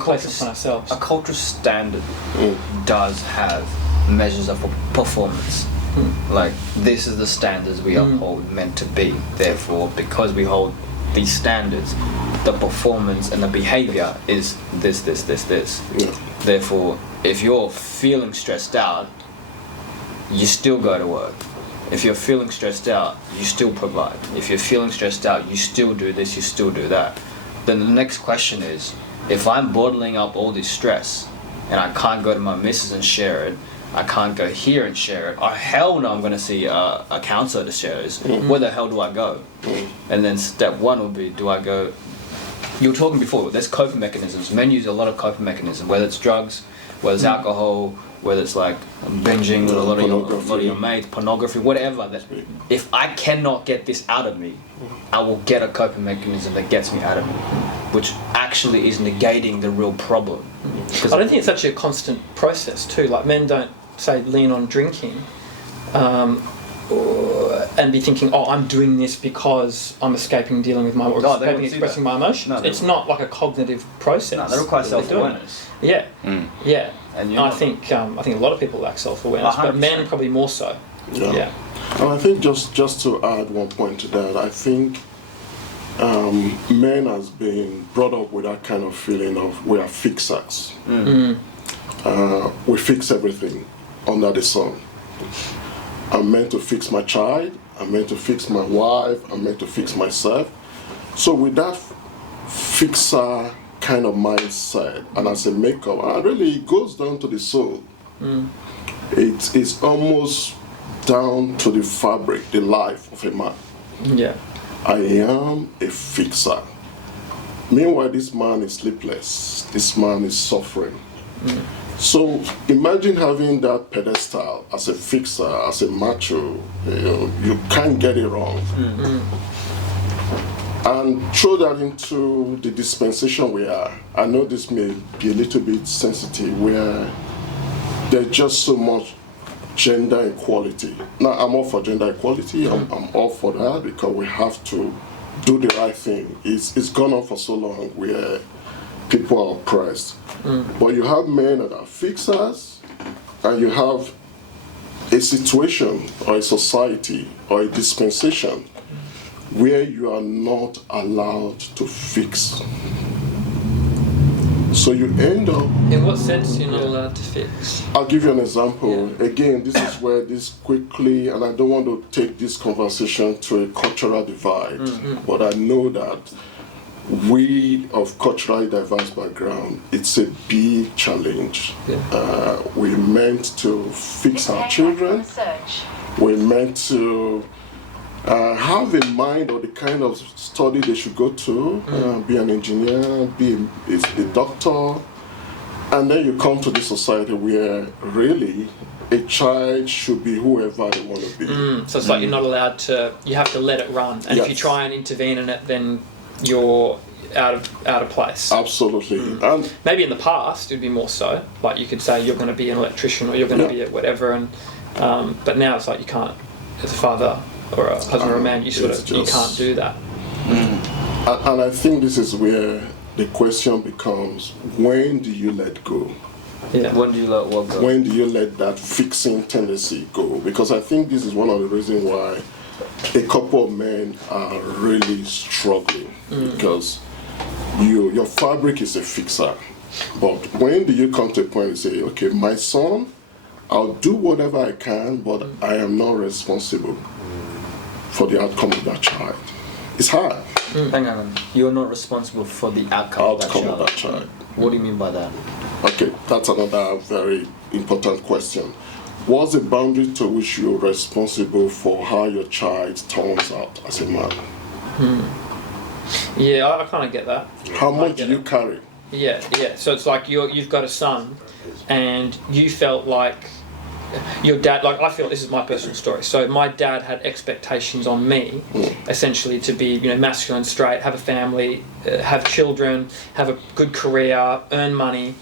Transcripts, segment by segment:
place upon ourselves. A cultural standard does have measures of performance. Like, this is the standards we uphold meant to be. Therefore, because we hold these standards, the performance and the behavior is this. Yeah. Therefore, if you're feeling stressed out, you still go to work. If you're feeling stressed out, you still provide. If you're feeling stressed out, you still do this, you still do that. Then the next question is, if I'm bottling up all this stress and I can't go to my missus and share it, I can't go here and share it, or hell no, I'm going to see a counselor to share this, where the hell do I go? And then step one will be, do I go... You were talking before, there's coping mechanisms. Men use a lot of coping mechanisms, whether it's drugs, whether it's alcohol, whether it's like binging with a lot of your mates, pornography, whatever. That if I cannot get this out of me, I will get a coping mechanism that gets me out of me, which actually is negating the real problem. I don't think it's actually a constant process too. Like, men don't, say, lean on drinking and be thinking, oh, I'm doing this because I'm escaping dealing with my, or escaping expressing my emotions. It's not like a cognitive process. No, they require self-awareness. Yeah. Yeah. And I think a lot of people lack self-awareness, but men probably more so. Yeah. And I think just to add one point to that, I think men has been brought up with that kind of feeling of we are fixers. We fix everything under the sun. I'm meant to fix my child, I'm meant to fix my wife, I'm meant to fix myself. So with that fixer kind of mindset, and as a makeup, and really it goes down to the soul. It's almost down to the fabric, the life of a man. Yeah. I am a fixer. Meanwhile, this man is sleepless. This man is suffering. So imagine having that pedestal as a fixer, as a macho. You can't get it wrong. And throw that into the dispensation we are. I know this may be a little bit sensitive, where there's just so much gender equality. Now, I'm all for gender equality. I'm all for that, because we have to do the right thing. It's gone on for so long where people are oppressed. But you have men that are fixers, and you have a situation or a society or a dispensation where you are not allowed to fix. So you end up... In what sense you're not allowed to fix? I'll give you an example. Again, this is where this quickly, and I don't want to take this conversation to a cultural divide, but I know that we of culturally diverse background, it's a big challenge. We're meant to fix our children. We're meant to have in mind or the kind of study they should go to, be an engineer, be a doctor, and then you come to the society where really a child should be whoever they want to be. So it's like you're not allowed to, you have to let it run, and if you try and intervene in it, then you're out of place. Absolutely. And maybe in the past it'd be more so, like you could say you're going to be an electrician or you're going to be at whatever, and but now it's like you can't, as a father or a husband or a man, you can't do that. And I think this is where the question becomes, when do you let go? When do you let what go? When do you let that fixing tendency go? Because I think this is one of the reasons why a couple of men are really struggling, because your fabric is a fixer. But when do you come to a point and say, okay, my son, I'll do whatever I can, but I am not responsible for the outcome of that child? It's hard. Hang on, you're not responsible for the outcome of that child. What do you mean by that? Okay, that's another very important question. What's the boundary to which you're responsible for how your child turns out as a man? Yeah, I kind of get that. How much do you carry? Yeah. So it's like you've got a son, and you felt like your dad, like I feel this is my personal story. So my dad had expectations on me, essentially to be, masculine, straight, have a family, have children, have a good career, earn money,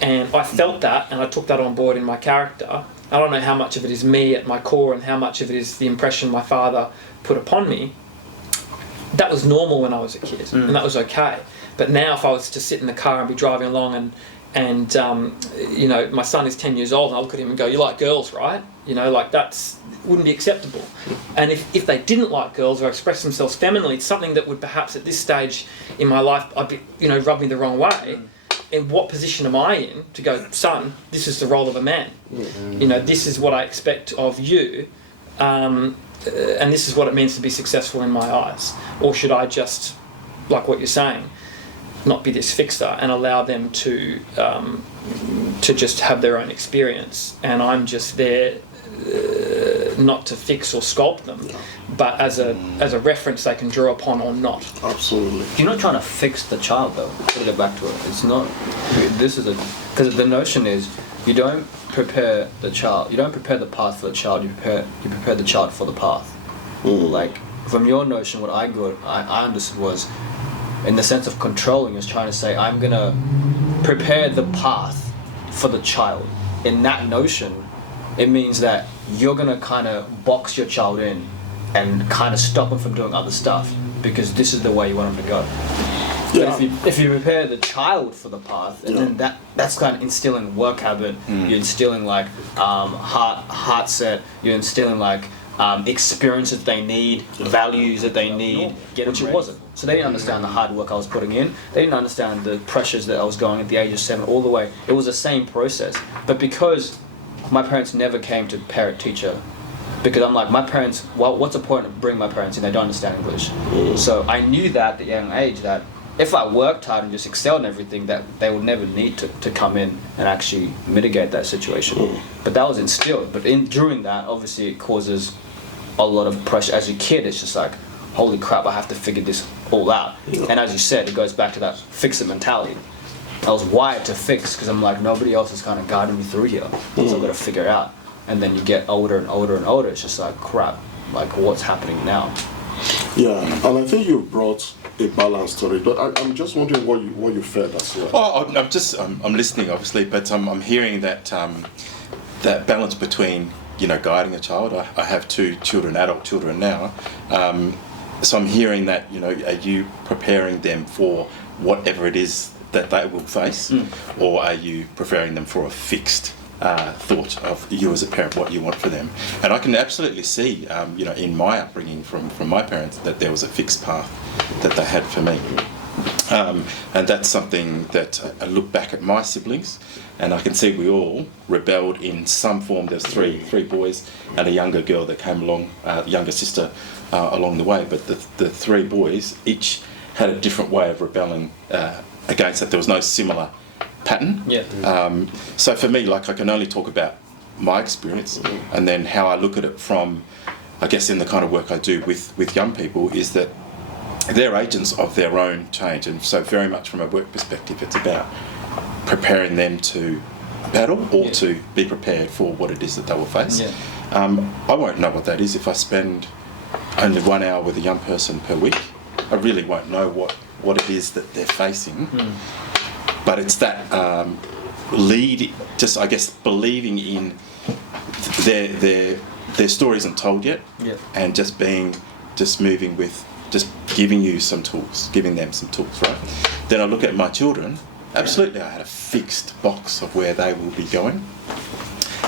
and I felt that, and I took that on board in my character. I don't know how much of it is me at my core and how much of it is the impression my father put upon me. that was normal when I was a kid, and that was okay. But now if I was to sit in the car and be driving along and you know, my son is 10 years old and I look at him and go, you like girls, right? You know, like that's wouldn't be acceptable. And if they didn't like girls or express themselves femininely, it's something that would perhaps at this stage in my life, I'd be, you know, rub me the wrong way. In what position am I in to go, son, this is the role of a man. You know, this is what I expect of you. And this is what it means to be successful in my eyes. Or should I just, like what you're saying, not be this fixer and allow them to just have their own experience, and I'm just there not to fix or sculpt them, but as a reference they can draw upon or not. Absolutely. You're not trying to fix the child though. Put it back to it. It's not. This is because the notion is you don't prepare the child. You don't prepare the path for the child. You prepare the child for the path. Like from your notion, what I understood was, in the sense of controlling, is trying to say I'm gonna prepare the path for the child. In that notion, it means that you're gonna kind of box your child in and kind of stop them from doing other stuff because this is the way you want them to go. But if you prepare the child for the path, and then that's kind of instilling work habit. You're instilling like heart set. You're instilling like experiences they need, values that they need, which it wasn't. So they didn't understand the hard work I was putting in. They didn't understand the pressures that I was going at the age of 7 all the way. It was the same process. But because my parents never came to parent-teacher, because I'm like, my parents, what's the point of bringing my parents in? They don't understand English. So I knew that at the young age that if I worked hard and just excelled in everything, that they would never need to come in and actually mitigate that situation. But that was instilled. But during that, obviously it causes a lot of pressure. As a kid, it's just like, holy crap, I have to figure this all out. And as you said, it goes back to that fix it mentality. I was wired to fix because I'm like, nobody else is kind of guiding me through here. So I've got to figure it out. And then you get older and older and older. It's just like, crap, like what's happening now? Yeah, and I think you brought a balance to it, but I'm just wondering what you felt as well. Oh, I'm listening, obviously, but I'm hearing that that balance between, you know, guiding a child. I have 2 children, adult children now, so I'm hearing that, you know, are you preparing them for whatever it is that they will face, or are you preparing them for a fixed thought of you as a parent, what you want for them? And I can absolutely see, you know, in my upbringing from my parents, that there was a fixed path that they had for me. And that's something that I look back at my siblings, and I can see we all rebelled in some form. There's three boys and a younger girl that came along, younger sister along the way. But the 3 boys each had a different way of rebelling against it. There was no similar pattern. So for me, like, I can only talk about my experience, and then how I look at it from, I guess, in the kind of work I do with young people, is that they're agents of their own change. And so very much from a work perspective, it's about preparing them to battle or to be prepared for what it is that they will face. I won't know what that is if I spend only 1 hour with a young person per week. I really won't know what it is that they're facing. But it's that just, I guess, believing in their story isn't told yet, and just moving with, just giving you some tools, giving them some tools, right? Then I look at my children. Absolutely, I had a fixed box of where they will be going.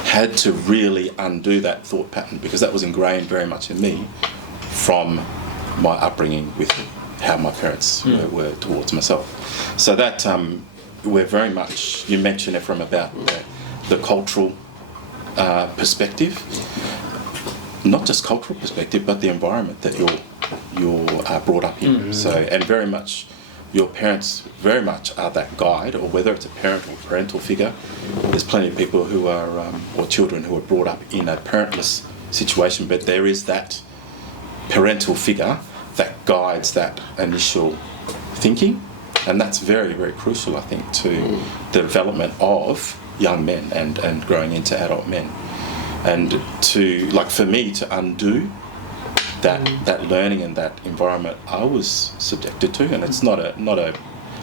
Had to really undo that thought pattern, because that was ingrained very much in me from my upbringing with how my parents were towards myself. So that we're very much, you mentioned it from about the cultural perspective, not just cultural perspective, but the environment that you're brought up in. So, and very much your parents very much are that guide, or whether it's a parent or parental figure. There's plenty of people who are, or children who are brought up in a parentless situation, but there is that parental figure that guides that initial thinking, and that's very, very crucial, I think, to the development of young men and growing into adult men. And to, like, for me to undo that learning and that environment I was subjected to, and it's not a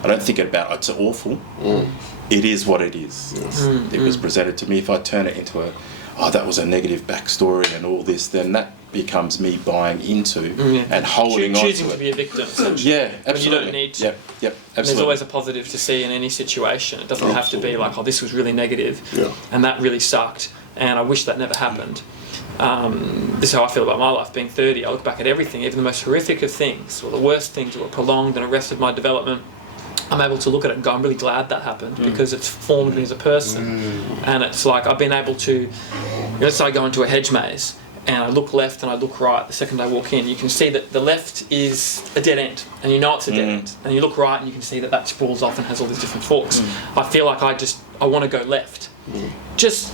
I don't think about it's awful. It is what it is. It was presented to me. If I turn it into that was a negative backstory and all this, then that becomes me buying into and holding choosing on to to be it. a victim, essentially. Yeah, absolutely. When you don't need to. Yep, absolutely. There's always a positive to see in any situation. It doesn't have to be like, oh, this was really negative, and that really sucked, and I wish that never happened. This is how I feel about my life. Being 30, I look back at everything, even the most horrific of things, or the worst things that were prolonged and arrested my development. I'm able to look at it and go, I'm really glad that happened because it's formed me as a person. And it's like I've been able to, let's say I go into a hedge maze and I look left and I look right the second I walk in, you can see that the left is a dead end, and you know it's a dead end. And you look right and you can see that that sprawls off and has all these different forks. I feel like I want to go left. Just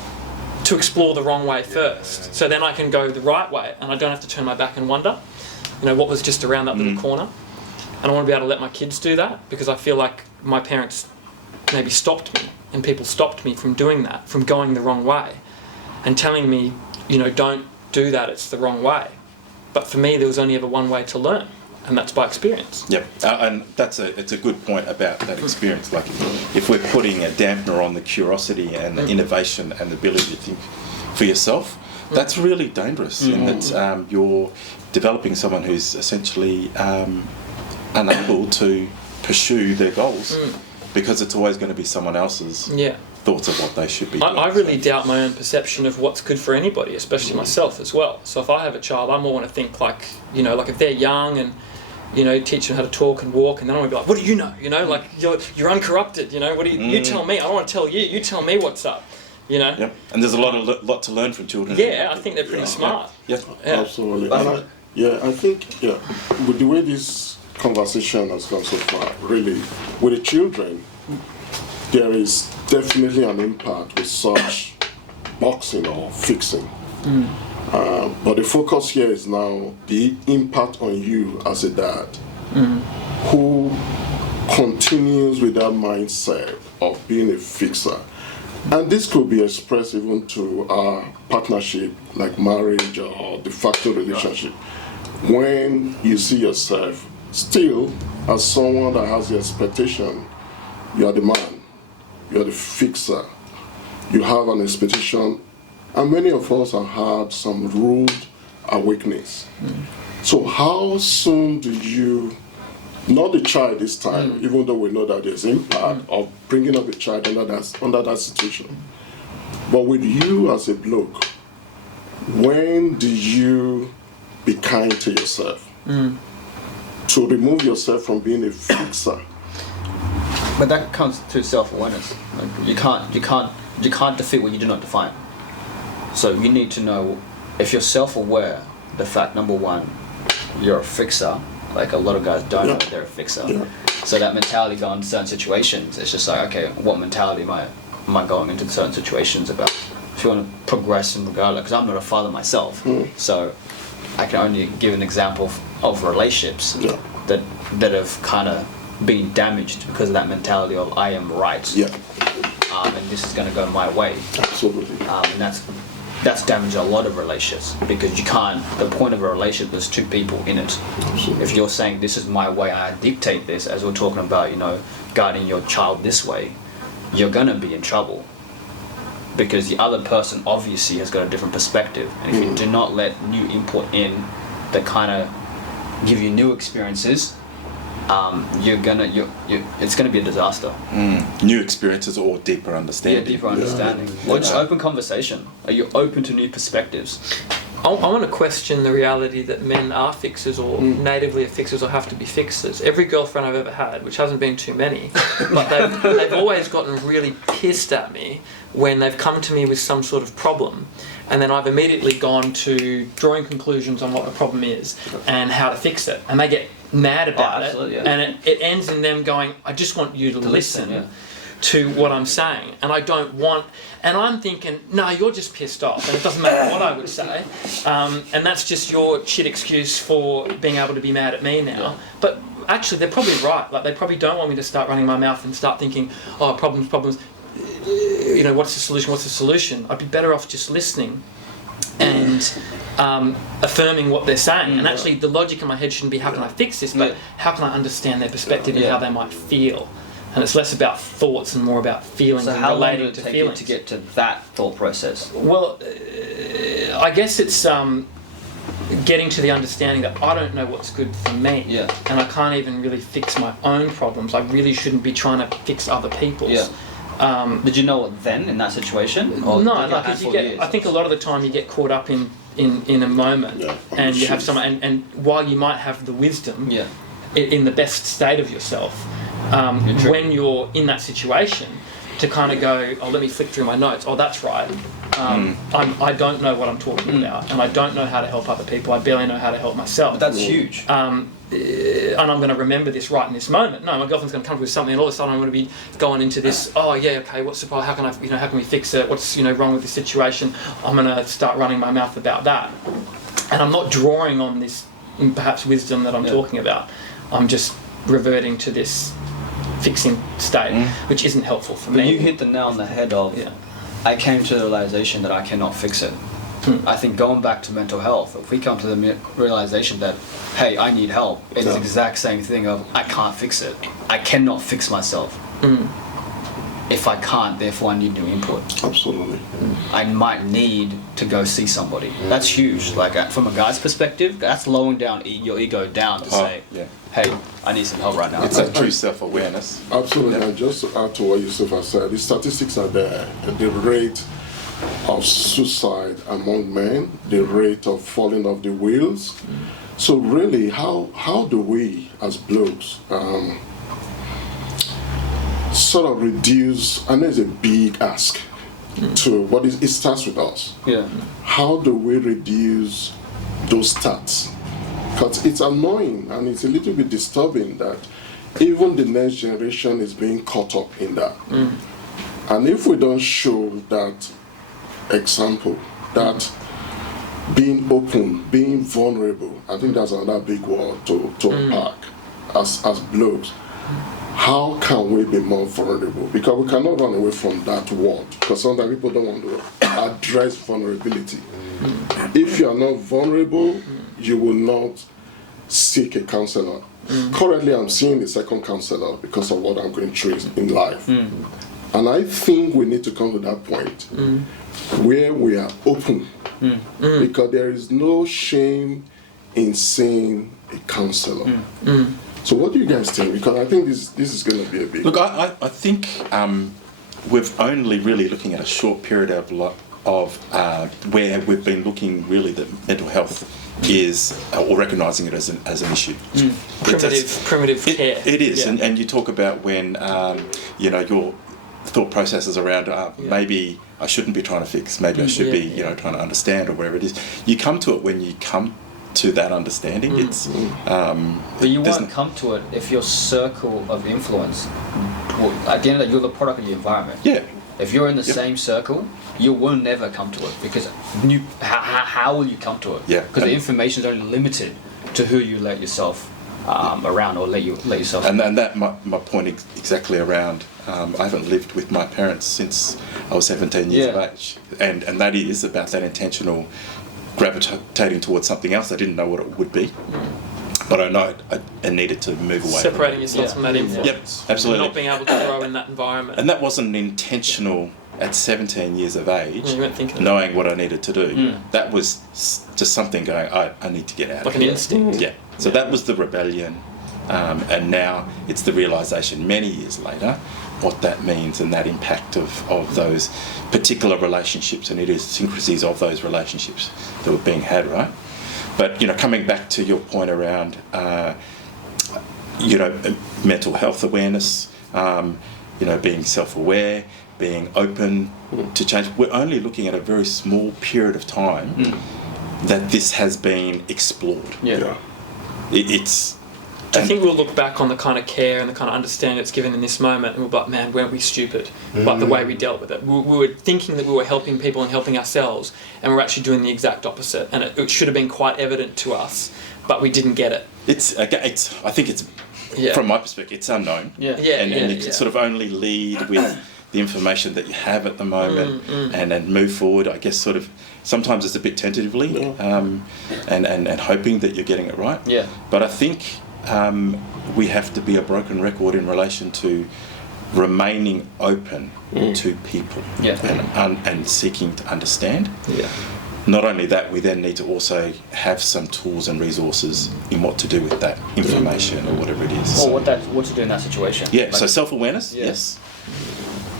to explore the wrong way first. So then I can go the right way and I don't have to turn my back and wonder, what was just around that little corner. And I want to be able to let my kids do that, because I feel like my parents maybe stopped me, and people stopped me from doing that, from going the wrong way, and telling me, don't do that, it's the wrong way. But for me, there was only ever one way to learn, and that's by experience. Yep, and it's a good point about that experience. Like, if we're putting a dampener on the curiosity and the innovation and the ability to think for yourself, that's really dangerous, in that you're developing someone who's essentially unable to pursue their goals because it's always going to be someone else's thoughts of what they should be doing. I really doubt my own perception of what's good for anybody, especially myself as well. So if I have a child, I more want to think like if they're young and teach them how to talk and walk, and then I want to be like, what do you know? Like you're uncorrupted. What do you tell me? I don't want to tell you. You tell me what's up. Yep. And there's a lot to learn from children. Yeah, I think they're pretty smart. Yeah. Absolutely. And I think with the way this conversation has gone so far, really, with the children, there is definitely an impact with such boxing or fixing. But the focus here is now the impact on you as a dad, who continues with that mindset of being a fixer. And this could be expressed even to our partnership, like marriage or de facto relationship. When you see yourself still as someone that has the expectation, you are the man, you are the fixer, you have an expectation, and many of us have had some rude awakenings. So how soon do you, not the child this time, even though we know that there's impact of bringing up a child under that situation, but with you as a bloke, when do you be kind to yourself? To remove yourself from being a fixer. But that comes to self-awareness. Like, you can't defeat what you do not define. So you need to know, if you're self-aware, the fact, number one, you're a fixer. Like, a lot of guys don't know that they're a fixer. So that mentality going into certain situations, it's just like, okay, what mentality am I going into certain situations about? If you want to progress in regard, because I'm not a father myself, so I can only give an example of relationships that have kind of been damaged because of that mentality of I am right, and this is going to go my way. Absolutely. And that's damaged a lot of relationships, because you can't. The point of a relationship is two people in it. Absolutely. If you're saying this is my way, I dictate this, as we're talking about, guiding your child this way, you're going to be in trouble. Because the other person obviously has got a different perspective, and if you do not let new input in that kind of give you new experiences, it's gonna be a disaster. New experiences or deeper understanding. Yeah, deeper understanding. Or just open conversation. Are you open to new perspectives? I want to question the reality that men are fixers, or natively are fixers, or have to be fixers. Every girlfriend I've ever had, which hasn't been too many, but they've always gotten really pissed at me when they've come to me with some sort of problem, and then I've immediately gone to drawing conclusions on what the problem is and how to fix it, and they get mad about it, and it ends in them going, I just want you to listen to what I'm saying, and I don't want, and I'm thinking, no, you're just pissed off, and it doesn't matter what I would say, and that's just your shit excuse for being able to be mad at me now. But actually, they're probably right. Like, they probably don't want me to start running my mouth and start thinking, oh, problems. What's the solution? I'd be better off just listening and affirming what they're saying. And actually, the logic in my head shouldn't be, how can I fix this, but how can I understand their perspective and how they might feel. And it's less about thoughts and more about feelings and relating to feelings. So how long did it take you to get to that thought process? Well, I guess it's getting to the understanding that I don't know what's good for me, Yeah. and I can't even really fix my own problems. I really shouldn't be trying to fix other people's. Yeah. Did you know it then in that situation? Or No, did it like happen if you for get, years? I think a lot of the time you get caught up in a moment, Yeah, and you have sure. someone, and while you might have the wisdom, Yeah. in the best state of yourself, true. when you're in that situation, to kind of go, oh, let me flick through my notes. Oh, that's right. I don't know what I'm talking about, and I don't know how to help other people. I barely know how to help myself. That's huge. And I'm going to remember this right in this moment. No, my girlfriend's going to come up with something, and all of a sudden I'm going to be going into this. Oh yeah, okay. What's the problem? How can I? How can we fix it? What's wrong with the situation? I'm going to start running my mouth about that, and I'm not drawing on this perhaps wisdom that I'm talking about. I'm just reverting to this fixing state, which isn't helpful for But me. you hit the nail on the head of, I came to the realization that I cannot fix it. I think going back to mental health, if we come to the realization that, hey, I need help, it's the exact same thing of, I can't fix it. I cannot fix myself. If I can't, therefore I need new input. Absolutely. I might need to go see somebody. That's huge. Like from a guy's perspective, that's lowering down your ego down to say, hey, I need some help right now. It's a true self-awareness. Absolutely, and just to add to what Yusuf has said, the statistics are there. The rate of suicide among men, the rate of falling off the wheels. So really, how do we as blokes sort of reduce, I know it's a big ask, but it starts with us. Yeah. How do we reduce those stats? Because it's annoying and it's a little bit disturbing that even the next generation is being caught up in that. And if we don't show that example, that being open, being vulnerable, I think that's another big word to unpack as blokes. How can we be more vulnerable? Because we cannot run away from that word, because sometimes people don't want to address vulnerability. If you are not vulnerable, you will not seek a counselor. Currently, I'm seeing a second counselor because of what I'm going through in life. And I think we need to come to that point where we are open, because there is no shame in seeing a counselor. So what do you guys think? Because I think this is going to be a big... Look, I think we're only really looking at a short period of where we've been looking really that mental health is, or recognising it as an issue. Primitive care. It is, and you talk about when your thought processes around maybe I shouldn't be trying to fix, maybe I should be trying to understand or whatever it is. You come to it when you come to that understanding. It's but you won't come to it if your circle of influence, well, at the end of the day, you're the product of the environment. Yeah. If you're in the same circle, you will never come to it, because how will you come to it? Yeah. Because the information is only limited to who you let yourself around, or let yourself. And that my point exactly around. I haven't lived with my parents since I was 17 years of age, and that is about that intentional gravitating towards something else. I didn't know what it would be, but I know I needed to move away. Separating yourself from that influence. Yep, absolutely. Not being able to grow in that environment. And that wasn't intentional at 17 years of age, you weren't thinking knowing what I needed to do. That was just something going, I need to get out like of an here. instinct. Yeah. So that was the rebellion, and now it's the realisation many years later what that means and that impact of those particular relationships and idiosyncrasies of those relationships that were being had, right? But coming back to your point around mental health awareness, being self-aware, being open to change. We're only looking at a very small period of time that this has been explored. I think we'll look back on the kind of care and the kind of understanding that's given in this moment, and we'll be like, man, weren't we stupid? But the way we dealt with it. We were thinking that we were helping people and helping ourselves, and we're actually doing the exact opposite. And it should have been quite evident to us, but we didn't get it. I think it's from my perspective, it's unknown. And you can sort of only lead with the information that you have at the moment and then move forward, I guess, sort of sometimes it's a bit tentatively and hoping that you're getting it right. But I think we have to be a broken record in relation to remaining open to people and seeking to understand. Not only that, we then need to also have some tools and resources in what to do with that information or whatever it is. Or what to do in that situation. Yeah, Like, so self-awareness, Yeah. yes.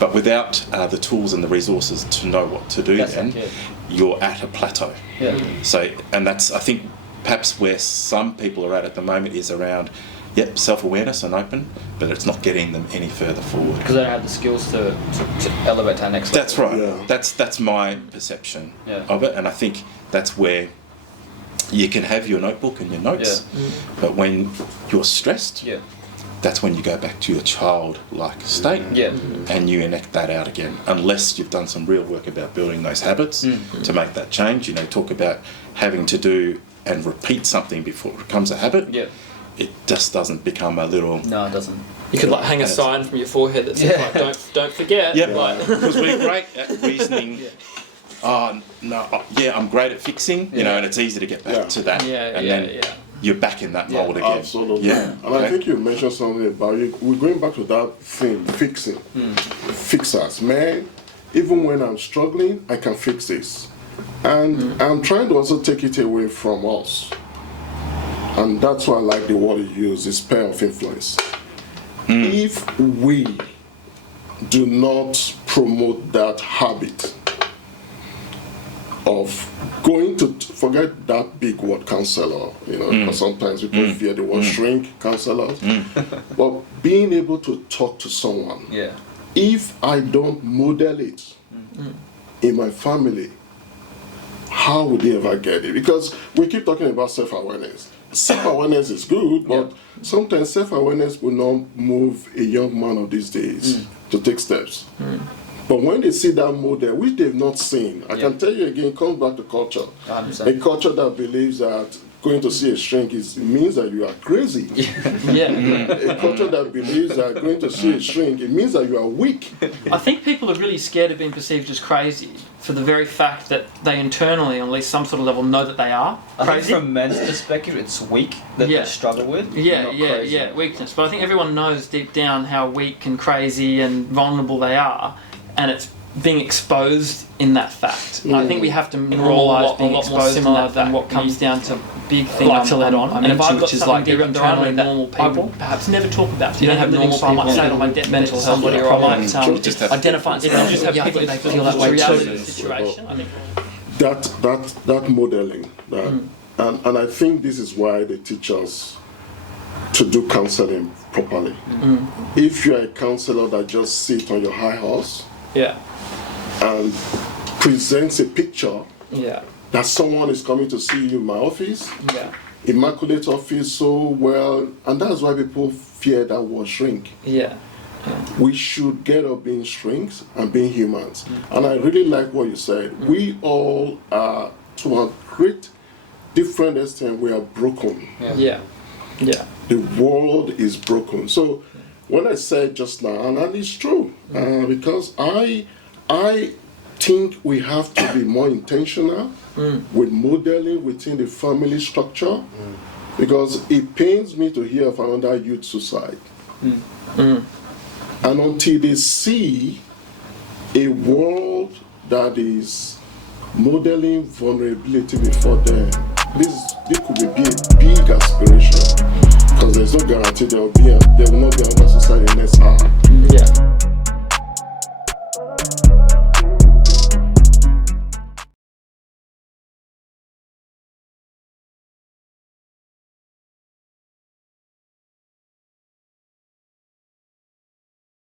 But without the tools and the resources to know what to do, That's then it, yeah. you're at a plateau. Yeah. So, and that's, I think, perhaps where some people are at the moment is around, self-awareness and open, but it's not getting them any further forward. Because they don't have the skills to elevate to our next level. That's right. Yeah. That's my perception Yeah. of it, and I think that's where you can have your notebook and your notes, but when you're stressed, Yeah. that's when you go back to your childlike state, Yeah. and you enact that out again. Unless you've done some real work about building those habits to make that change. You know, talk about having to do and repeat something before it becomes a habit. Yeah. It just doesn't become a little. No, it doesn't. You could like hang a And it's- sign from your forehead that says Yeah. like, don't forget. Yeah, Like, because we're great at reasoning. Oh no, I'm great at fixing. You know, and it's easy to get back Yeah. to that. Yeah, and yeah, then yeah. you're back in that mold again. Absolutely. Yeah. And I think you mentioned something about it. We're going back to that thing, fixing. Fixers. Man, even when I'm struggling, I can fix this. And I'm trying to also take it away from us. And that's why I like the word you use, the sphere of influence. If we do not promote that habit of going to, forget that big word counselor, you know, because sometimes people fear the word shrink, counselors, but being able to talk to someone, Yeah. if I don't model it in my family, how would they ever get it? Because we keep talking about self-awareness. Self-awareness is good, but sometimes self-awareness will not move a young man of these days to take steps. But when they see that model, which they've not seen, I can tell you again, it comes back to culture. 100%. A culture that believes that going to see a shrink means that you are crazy. yeah. A culture that believes that going to see a shrink, it means that you are weak. I think people are really scared of being perceived as crazy for the very fact that they internally, on at least some sort of level, know that they are I think crazy. from men's perspective, it's weak that Yeah. they struggle with. Yeah, not yeah, crazy. yeah, weakness. But I think everyone knows deep down how weak and crazy and vulnerable they are, and it's being exposed in that fact. And I think we have to normalise being exposed in that than what comes down to big things like to let on. And if I've got something deep internally that normal people perhaps never talk about, you don't have normal people. I might say it on my deathbed to somebody, or I might Just have identify. people. It'll just have people that feel that way reality too. The situation. I think. That modeling, and I think this is why they teach us to do counseling properly. If you're a counselor that just sits on your high horse Yeah. and presents a picture Yeah. that someone is coming to see you in my office, Yeah. immaculate office, so well, and that's why people fear that word shrink. Yeah. We should get up being shrinks and being humans. And I really like what you said. We all are, to a great different extent, we are broken. Yeah. Yeah. The world is broken. So when I said just now, and that is true, because I think we have to be more intentional with modeling within the family structure, because it pains me to hear of another youth suicide. And until they see a world that is modeling vulnerability before them, this could be a big aspiration, because there's no guarantee there will not be another society